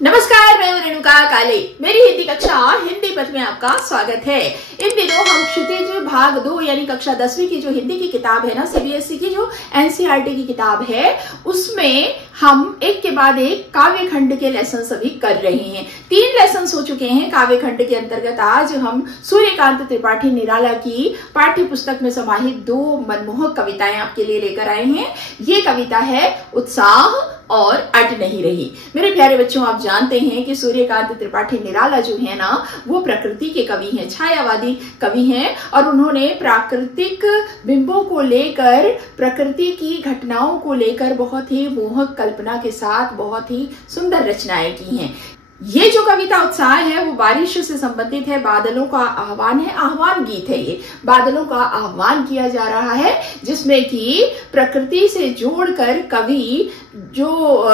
नमस्कार, मैं हूं रेणुका काले। मेरी हिंदी कक्षा हिंदी पथ में आपका स्वागत है। इन दिनों हम क्षितिज भाग 2 यानी कक्षा 10वीं की जो हिंदी की किताब है ना, सीबीएसई की जो एनसीईआरटी की किताब है, उसमें हम एक के बाद एक काव्य खंड के लेसन अभी कर रहे हैं। 3 लेसन हो चुके हैं काव्य खंड के अंतर्गत। आज हम सूर्यकांत त्रिपाठी निराला की पाठ्य पुस्तक में समाहित 2 मनमोहक कविताएं आपके लिए लेकर आए हैं। ये कविता है उत्साह और अट नहीं रही। मेरे प्यारे बच्चों, आप जानते हैं कि सूर्यकांत त्रिपाठी निराला जो है ना, वो प्रकृति के कवि हैं, छायावादी कवि हैं, और उन्होंने प्राकृतिक बिंबों को लेकर, प्रकृति की घटनाओं को लेकर बहुत ही मोहक कल्पना के साथ बहुत ही सुंदर रचनाएं की हैं। ये जो कविता उत्साह है वो बारिश से संबंधित है। बादलों का आह्वान है, आह्वान गीत है। ये बादलों का आह्वान किया जा रहा है, जिसमें कि प्रकृति से जोड़कर कवि जो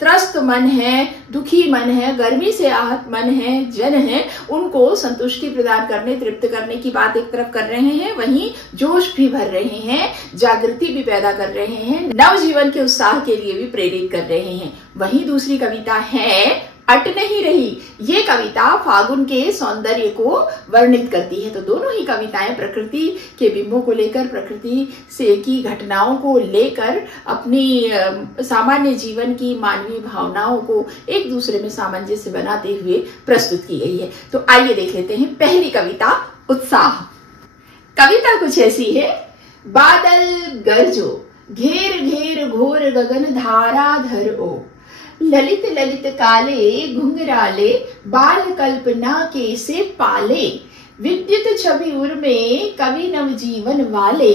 त्रस्त मन है, दुखी मन है, गर्मी से आहत मन है, जन है, उनको संतुष्टि प्रदान करने, तृप्त करने की बात एक तरफ कर रहे हैं, वहीं जोश भी भर रहे हैं, जागृति भी पैदा कर रहे हैं, नवजीवन के उत्साह के लिए भी प्रेरित कर रहे हैं। वहीं दूसरी कविता है अट नहीं रही। ये कविता फागुन के सौंदर्य को वर्णित करती है। तो दोनों ही कविताएं प्रकृति के बिंबों को लेकर, प्रकृति से की घटनाओं को लेकर, अपनी सामान्य जीवन की मानवीय भावनाओं को एक दूसरे में सामंजस्य बनाते हुए प्रस्तुत की गई है। तो आइए देख लेते हैं पहली कविता, उत्साह। कविता कुछ ऐसी है। बादल गरजो, घेर घेर घोर गगन धारा धर ओ, ललित ललित काले घुंघराले, बाल कल्पना के से पाले, विद्युत छवि उर में कवि नव जीवन वाले,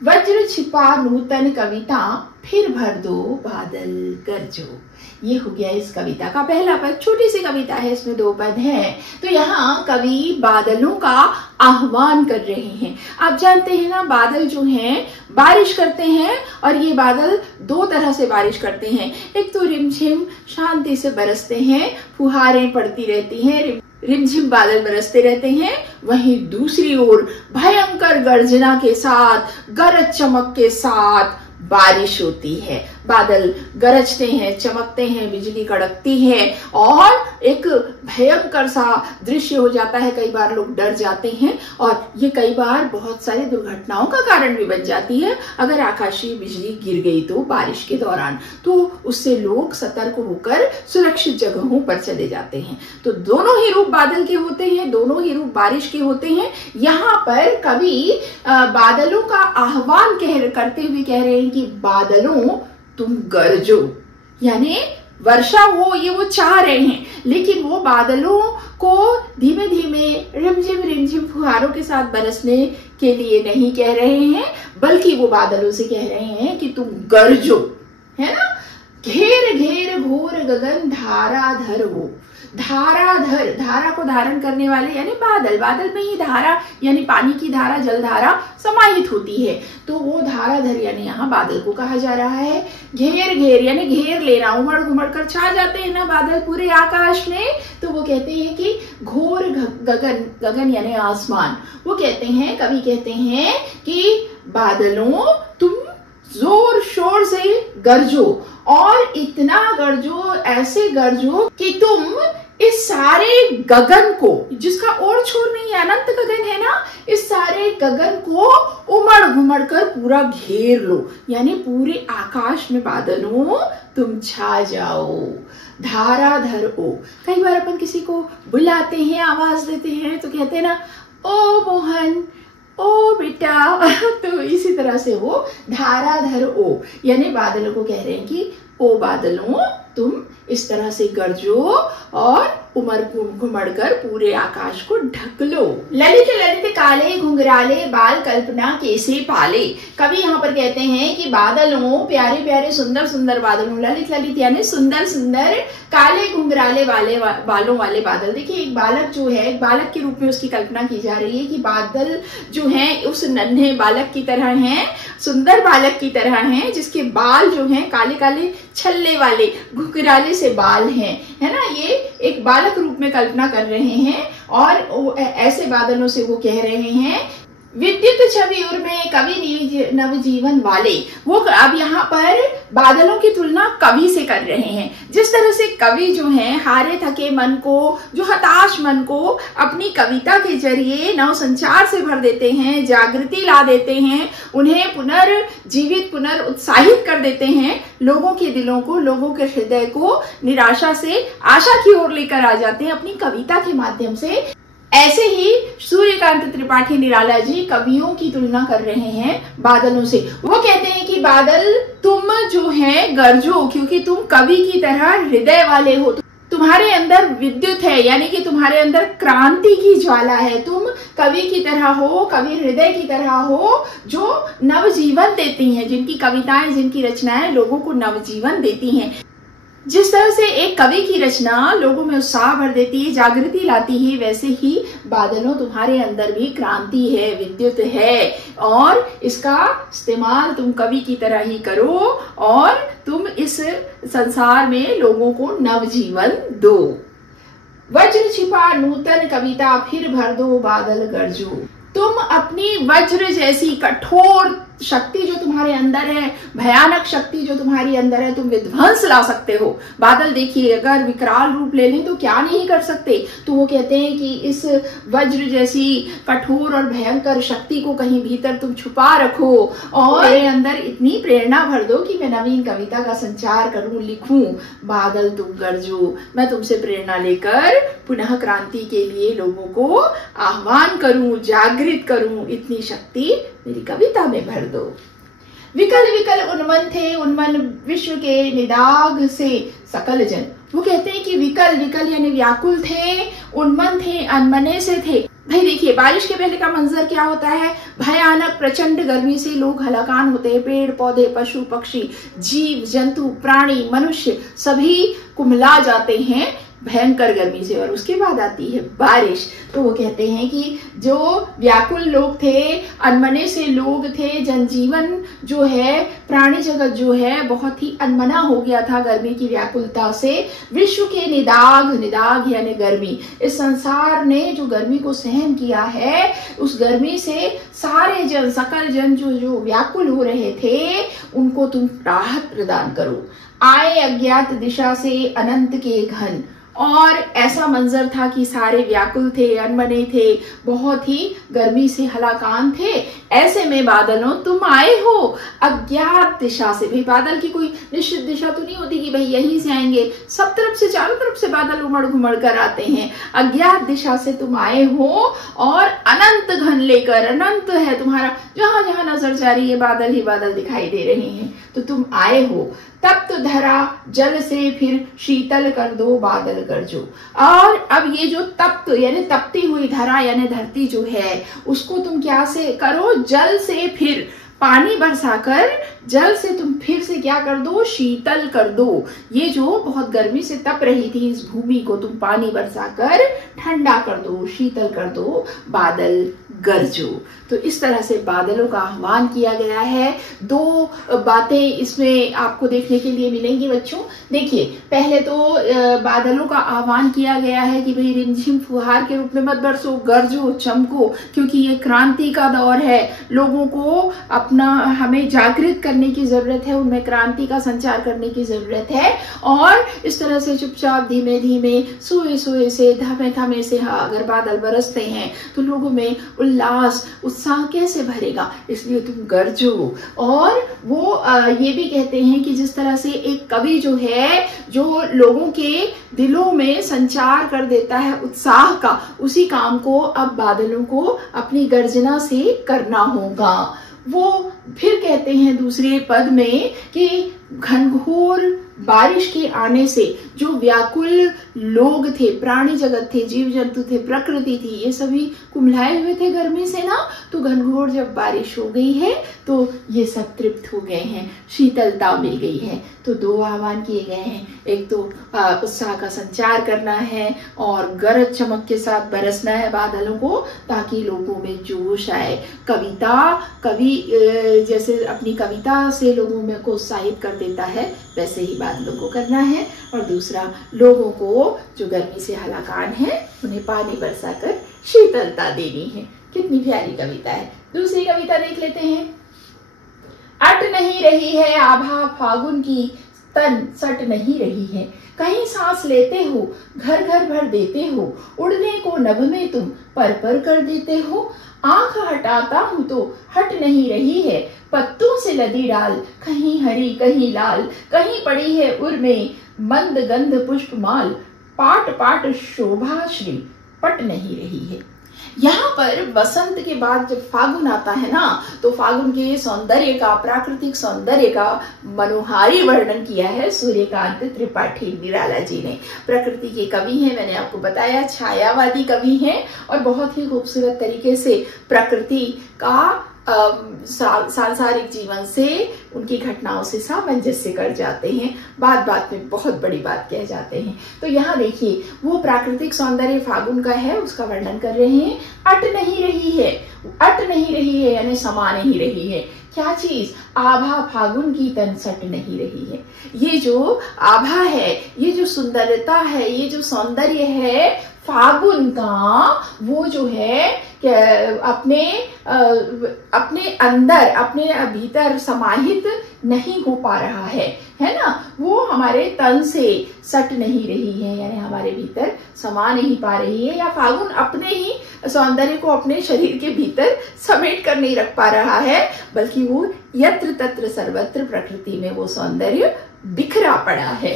वज्र छिपा नूतन कविता, फिर भर दो बादल गरजो। ये हो गया इस कविता का पहला पद। छोटी सी कविता है, इसमें 2 पद हैं। तो यहाँ कवि बादलों का आह्वान कर रहे हैं। आप जानते हैं ना, बादल जो हैं बारिश करते हैं, और ये बादल 2 तरह से बारिश करते हैं। एक तो रिमझिम शांति से बरसते हैं, फुहारें पड़ती रहती हैं, रिमझिम बादल बरसते रहते हैं। वहीं दूसरी ओर भयंकर गर्जना के साथ, गरज चमक के साथ बारिश होती है। बादल गरजते हैं, चमकते हैं, बिजली कड़कती है, और एक भयंकर सा दृश्य हो जाता है। कई बार लोग डर जाते हैं, और ये कई बार बहुत सारी दुर्घटनाओं का कारण भी बन जाती है। अगर आकाशीय बिजली गिर गई तो बारिश के दौरान, तो उससे लोग सतर्क होकर सुरक्षित जगहों पर चले जाते हैं। तो दोनों ही रूप बादल के होते हैं, दोनों ही रूप बारिश के होते हैं। यहाँ पर कवि बादलों का आह्वान करते हुए कह रहे हैं कि बादलों तुम गरजो, यानी वर्षा हो ये वो चाह रहे हैं, लेकिन वो बादलों को धीमे धीमे रिमझिम रिमझिम फुहारों के साथ बरसने के लिए नहीं कह रहे हैं, बल्कि वो बादलों से कह रहे हैं कि तुम गरजो, है ना। घेर घेर घोर गगन धारा धर हो। धाराधर, धारा को धारण करने वाले यानी बादल। बादल में ही धारा यानी पानी की धारा, जलधारा समाहित होती है। तो वो धाराधर यानी यहाँ बादल को कहा जा रहा है। घेर घेर यानी घेर लेना, उमड़ घुमड़ कर छा जाते हैं ना बादल पूरे आकाश में, तो वो कहते हैं कि घोर गगन, गगन यानी आसमान। वो कहते हैं, कवि कहते हैं कि बादलों तुम जोर शोर से गरजो, और इतना गरजो, ऐसे गरजो कि तुम इस सारे गगन को, जिसका और छोर नहीं है, अनंत गगन है ना, इस सारे गगन को उमड़ घुमड़ कर पूरा घेर लो, यानी पूरे आकाश में बादलों तुम छा जाओ। धाराधर ओ, कई बार अपन किसी को बुलाते हैं, आवाज देते हैं, तो कहते हैं ना, ओ मोहन, ओ बेटा। तो इसी तरह से वो धाराधर ओ, यानी बादलों को कह रहे हैं कि ओ बादलों तुम इस तरह से गरजो और उमड़ घुमड़ कर पूरे आकाश को ढक लो। ललित ललित काले घुंघराले, बाल कल्पना कैसे पाले। कवि यहाँ पर कहते हैं कि बादलों, प्यारे प्यारे सुंदर सुंदर बादलों, ललित ललित यानी सुंदर सुंदर, काले घुंघराले वाले बालों वाले बादल। देखिए, एक बालक जो है, एक बालक के रूप में उसकी कल्पना की जा रही है कि बादल जो है उस नन्हे बालक की तरह हैं, सुंदर बालक की तरह हैं, जिसके बाल जो हैं काले काले छल्ले वाले, घुंघराले से बाल हैं, है ना। ये एक बालक रूप में कल्पना कर रहे हैं, और ऐसे बादलों से वो कह रहे हैं विद्युत छवि में कवि नवजीवन वाले, वो अब यहाँ पर बादलों की तुलना कवि से कर रहे हैं। जिस तरह से कवि जो हैं हारे थके मन को, जो हताश मन को अपनी कविता के जरिए नवसंचार से भर देते हैं, जागृति ला देते हैं, उन्हें पुनर्जीवित पुनरुत्साहित कर देते हैं, लोगों के दिलों को, लोगों के हृदय को निराशा से आशा की ओर लेकर आ जाते हैं अपनी कविता के माध्यम से। ऐसे ही सूर्यकांत त्रिपाठी निराला जी कवियों की तुलना कर रहे हैं बादलों से। वो कहते हैं कि बादल तुम जो है गरजो, क्योंकि तुम कवि की तरह हृदय वाले हो, तुम्हारे अंदर विद्युत है, यानी कि तुम्हारे अंदर क्रांति की ज्वाला है, तुम कवि की तरह हो, कवि हृदय की तरह हो, जो नवजीवन देती हैं, जिनकी कविताएं, जिनकी रचनाएं लोगों को नवजीवन देती हैं। जिस तरह से एक कवि की रचना लोगों में उत्साह भर देती है, जागृति लाती है, वैसे ही बादलों तुम्हारे अंदर भी क्रांति है, विद्युत है, और इसका इस्तेमाल तुम कवि की तरह ही करो और तुम इस संसार में लोगों को नवजीवन दो। वज्र छिपा नूतन कविता फिर भर दो बादल गरजो। तुम अपनी वज्र जैसी कठोर शक्ति जो तुम्हारे अंदर है, भयानक शक्ति जो तुम्हारी अंदर है, तुम विध्वंस ला सकते हो। बादल देखिए अगर विकराल रूप ले लें तो क्या नहीं कर सकते। तो वो कहते हैं कि इस वज्र जैसी कठोर और भयंकर शक्ति को कहीं भीतर तुम छुपा रखो और मेरे अंदर इतनी प्रेरणा भर दो कि मैं नवीन कविता का संचार करूं, लिखूं। बादल तुम गरजो, मैं तुमसे प्रेरणा लेकर पुनः क्रांति के लिए लोगों को आह्वान करूं, जागृत करूं, इतनी शक्ति मेरी कविता में भर दो। विकल विकल उन्मन थे, उन्मन विश्व के निदाघ से सकल जन। वो कहते हैं कि विकल, विकल यानी व्याकुल थे, उन्मन थे, अनमने से थे। भाई देखिए बारिश के पहले का मंजर क्या होता है, भयानक प्रचंड गर्मी से लोग हलाकान होते हैं, पेड़ पौधे, पशु पक्षी, जीव जंतु, प्राणी, मनुष्य सभी कुम्हला जाते हैं भयंकर गर्मी से। और उसके बाद आती है बारिश। तो वो कहते हैं कि जो व्याकुल लोग थे, अनमने से लोग थे, जनजीवन जो है, प्राणी जगत जो है बहुत ही अनमना हो गया था गर्मी की व्याकुलता से। विश्व के निदाघ, निदाघ यानी गर्मी, इस संसार ने जो गर्मी को सहन किया है, उस गर्मी से सारे जन, सकल जन जो व्याकुल हो रहे थे, उनको तुम राहत प्रदान करो। आए अज्ञात दिशा से अनंत के घन। और ऐसा मंजर था कि सारे व्याकुल थे, अनमने थे, बहुत ही गर्मी से हलाकान थे। ऐसे में बादलों तुम आए हो अज्ञात दिशा से। भाई बादल की कोई निश्चित दिशा तो नहीं होती कि भाई यहीं से आएंगे, सब तरफ से, चारों तरफ से बादल उमड़ घुमड़ कर आते हैं। अज्ञात दिशा से तुम आए हो और अनंत घन लेकर, अनंत है तुम्हारा, जहां जहां नजर जा रही है बादल ही बादल दिखाई दे रहे हैं। तो तुम आए हो। तप्त धरा जल से फिर शीतल कर दो बादल गरजो। और अब ये जो तप्त यानी तपती हुई धरा यानी धरती जो है, उसको तुम क्या से करो, जल से फिर पानी बरसाकर जल से तुम फिर से क्या कर दो, शीतल कर दो। ये जो बहुत गर्मी से तप रही थी इस भूमि को तुम पानी बरसाकर ठंडा कर दो, शीतल कर दो, बादल गरजो। तो इस तरह से बादलों का आह्वान किया गया है। दो बातें इसमें आपको देखने के लिए मिलेंगी बच्चों। देखिए पहले तो बादलों का आह्वान किया गया है कि भाई रिमझिम फुहार के रूप में मत बरसो, गरजो, चमको, क्योंकि ये क्रांति का दौर है। लोगों को अपना, हमें जागृत करने की जरूरत है, उनमें क्रांति का संचार करने की जरूरत है। और इस तरह से चुपचाप धीमे धीमे सोए सोए से, धमे धमे से अगर बादल बरसते हैं तो लोगों में उल्लास, उत्साह कैसे भरेगा, इसलिए तुम गरजो। और वो ये भी कहते हैं कि जिस तरह से एक कवि जो है, जो लोगों के दिलों में संचार कर देता है उत्साह का, उसी काम को अब बादलों को अपनी गर्जना से करना होगा। वो फिर कहते हैं दूसरे पद में कि घनघोर बारिश के आने से जो व्याकुल लोग थे, प्राणी जगत थे, जीव जंतु थे, प्रकृति थी, ये सभी कुम्हलाए हुए थे गर्मी से ना। तो घनघोर जब बारिश हो गई है तो ये सब तृप्त हो गए हैं, शीतलता मिल गई है। तो दो आह्वान किए गए हैं, एक तो उत्साह का संचार करना है और गरज चमक के साथ बरसना है बादलों को, ताकि लोगों में जोश आए। कवि जैसे अपनी कविता से लोगों में को उत्साहित कर देता है, वैसे ही बादलों को करना है। और दूसरा, लोगों को जो गर्मी से हलाकान है उन्हें पानी बरसाकर शीतलता देनी है। कितनी प्यारी कविता है। दूसरी कविता देख लेते हैं। अट नहीं रही है आभा फागुन की, तन सट नहीं रही है। कहीं सांस लेते हो घर घर भर देते हो, उड़ने को नभ में तुम पर पर कर देते हो। आंख हटाता हूं तो हट नहीं रही है, पत्तों से लदी डाल, कहीं हरी कहीं लाल। कहीं पड़ी है उर में मंद गंध पुष्प माल, पाट पाट शोभा श्री पट नहीं रही है। यहाँ पर बसंत के बाद जब फागुन आता है ना, तो फागुन के सौंदर्य का, प्राकृतिक सौंदर्य का मनोहारी वर्णन किया है सूर्यकांत त्रिपाठी निराला जी ने। प्रकृति के कवि हैं, मैंने आपको बताया, छायावादी कवि हैं और बहुत ही खूबसूरत तरीके से प्रकृति का सांसारिक जीवन से, उनकी घटनाओं से सामंजस्य कर जाते हैं, बात बात में बहुत बड़ी बात कह जाते हैं। तो यहाँ देखिए, वो प्राकृतिक सौंदर्य फागुन का है, उसका वर्णन कर रहे हैं। अट नहीं रही है, अट नहीं रही है यानी समा नहीं रही है। क्या चीज? आभा फागुन की तन सट नहीं रही है। ये जो आभा है, ये जो सुंदरता है, ये जो सौंदर्य है फागुन का, वो जो है अपने अंदर, अपने भीतर समाहित नहीं हो पा रहा है ना। वो हमारे तन से सट नहीं रही है, यानी हमारे भीतर समा नहीं पा रही है, या फागुन अपने ही सौंदर्य को अपने शरीर के भीतर समेट कर नहीं रख पा रहा है, बल्कि वो यत्र तत्र सर्वत्र प्रकृति में वो सौंदर्य बिखरा पड़ा है।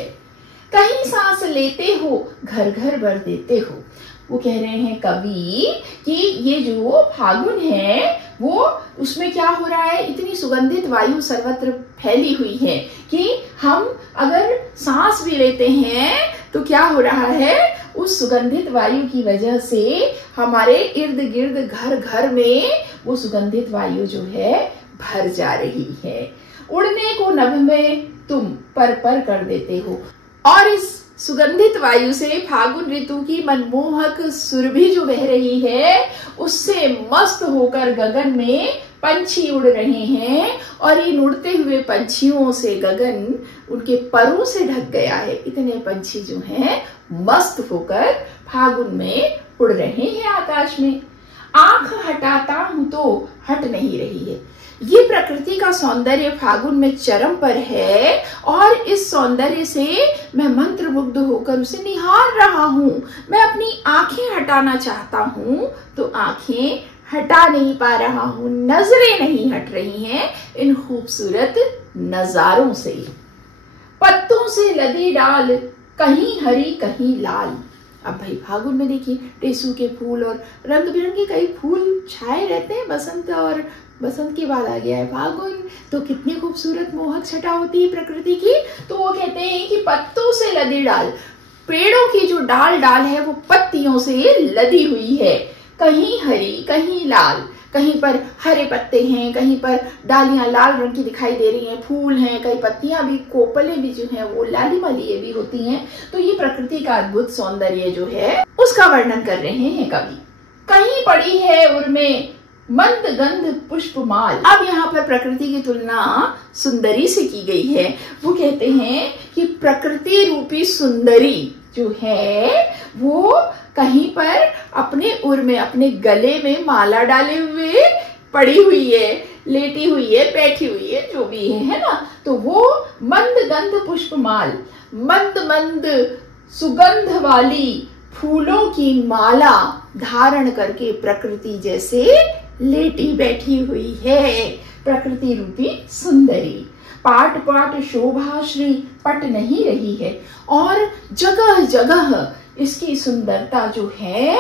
कहीं सांस लेते हो घर घर भर देते हो। वो कह रहे हैं कवि कि ये जो फागुन है वो, उसमें क्या हो रहा है, इतनी सुगंधित वायु सर्वत्र फैली हुई है कि हम अगर सांस भी लेते हैं तो क्या हो रहा है, उस सुगंधित वायु की वजह से हमारे इर्द गिर्द घर घर में वो सुगंधित वायु जो है भर जा रही है। उड़ने को नभ में तुम पर पर कर देते हो। और इस सुगंधित वायु से फागुन ऋतु की मनमोहक सुरभि जो बह रही है, उससे मस्त होकर गगन में पंछी उड़ रहे हैं, और इन उड़ते हुए पंछियों से गगन उनके परों से ढक गया है। इतने पंछी जो हैं मस्त होकर फागुन में उड़ रहे हैं आकाश में। आंख हटाता हूं तो हट नहीं रही है। ये प्रकृति का सौंदर्य फागुन में चरम पर है, और इस सौंदर्य से मैं मंत्रमुग्ध होकर उसे निहार रहा हूं। मैं अपनी आंखें हटाना चाहता हूं तो आंखें हटा नहीं पा रहा हूं, नजरें नहीं हट रही हैं इन खूबसूरत नजारों से। पत्तों से लदी डाल, कहीं हरी कहीं लाल। अब भाई फागुन में देखिए टेसू के फूल और रंग बिरंगे कई फूल छाए रहते हैं। बसंत और बसंत के बाद आ गया है फागुन, तो कितनी खूबसूरत मोहक छटा होती है प्रकृति की। तो वो कहते हैं कि पत्तों से लदी डाल, पेड़ों की जो डाल डाल है वो पत्तियों से लदी हुई है। कहीं हरी कहीं लाल, कहीं पर हरे पत्ते हैं, कहीं पर डालियां लाल रंग की दिखाई दे रही हैं, फूल हैं, कई पत्तियां भी, कोपले भी जो हैं वो लाली माली भी होती हैं। तो ये प्रकृति का अद्भुत सौंदर्य जो है उसका वर्णन कर रहे हैं कवि। कहीं पड़ी है उर्में मंद गंध पुष्पमाल। अब यहाँ पर प्रकृति की तुलना सुंदरी से की गई है। वो कहते हैं कि प्रकृति रूपी सुंदरी जो है वो कहीं पर अपने उर में, अपने गले में माला डाले हुए पड़ी हुई है, लेटी हुई है, बैठी हुई है, जो भी है ना। तो वो मंद गंध पुष्पमाल, मंद मंद सुगंध वाली फूलों की माला धारण करके प्रकृति जैसे लेटी बैठी हुई है। प्रकृति रूपी सुंदरी, पाट पाट शोभा श्री पट नहीं रही है। और जगह जगह इसकी सुंदरता जो है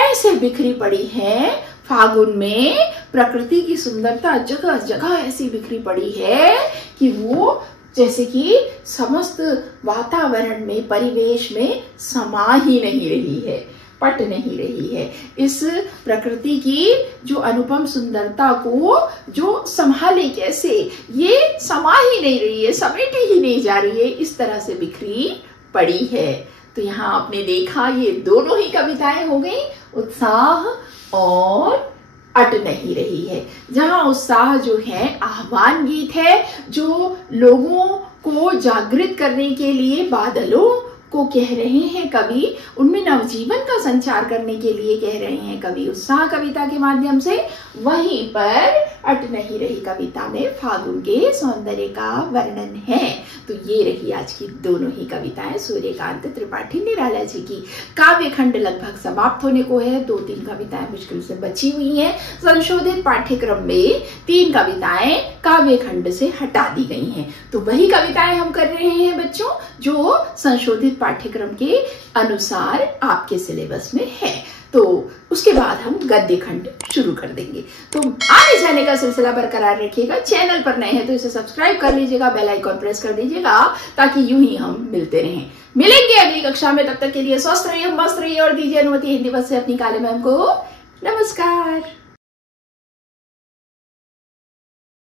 ऐसे बिखरी पड़ी है। फागुन में प्रकृति की सुंदरता जगह जगह ऐसी बिखरी पड़ी है कि वो जैसे कि समस्त वातावरण में, परिवेश में समा ही नहीं रही है, पट नहीं रही है। इस प्रकृति की जो अनुपम सुंदरता को जो संभाले कैसे, ये समा ही नहीं रही है, समेटी ही नहीं जा रही है, इस तरह से बिखरी पड़ी है। तो यहाँ आपने देखा ये दोनों ही कविताएं हो गई, उत्साह और अट नहीं रही है। जहाँ उत्साह जो है आह्वान गीत है, जो लोगों को जागृत करने के लिए बादलों को कह रहे हैं कवि, उनमें नवजीवन का संचार करने के लिए कह रहे हैं कवि उत्साह कविता के माध्यम से। वहीं पर अट नहीं रही कविता में फागुन के सौंदर्य का वर्णन है। तो ये रही आज की दोनों ही कविताएं सूर्यकांत त्रिपाठी निराला जी की। काव्य खंड लगभग समाप्त होने को है, 2-3 कविताएं मुश्किल से बची हुई हैं। संशोधित पाठ्यक्रम में 3 कविताएं काव्य खंड से हटा दी गई हैं। तो वही कविताएं हम कर रहे हैं बच्चों जो संशोधित पाठ्यक्रम के अनुसार आपके सिलेबस में है। तो उसके बाद हम गद्य खंड शुरू कर देंगे। तो आने जाने का सिलसिला बरकरार रखिएगा। चैनल पर नए हैं तो इसे सब्सक्राइब कर लीजिएगा, बेल आइकॉन प्रेस कर दीजिएगा ताकि यूं ही हम मिलते रहें। मिलेंगे अगली कक्षा में, तब तक के लिए स्वस्थ रहिए, मस्त रहिए और दीजिए अनुमति हिंदी बस से अपनी काले मैम को नमस्कार।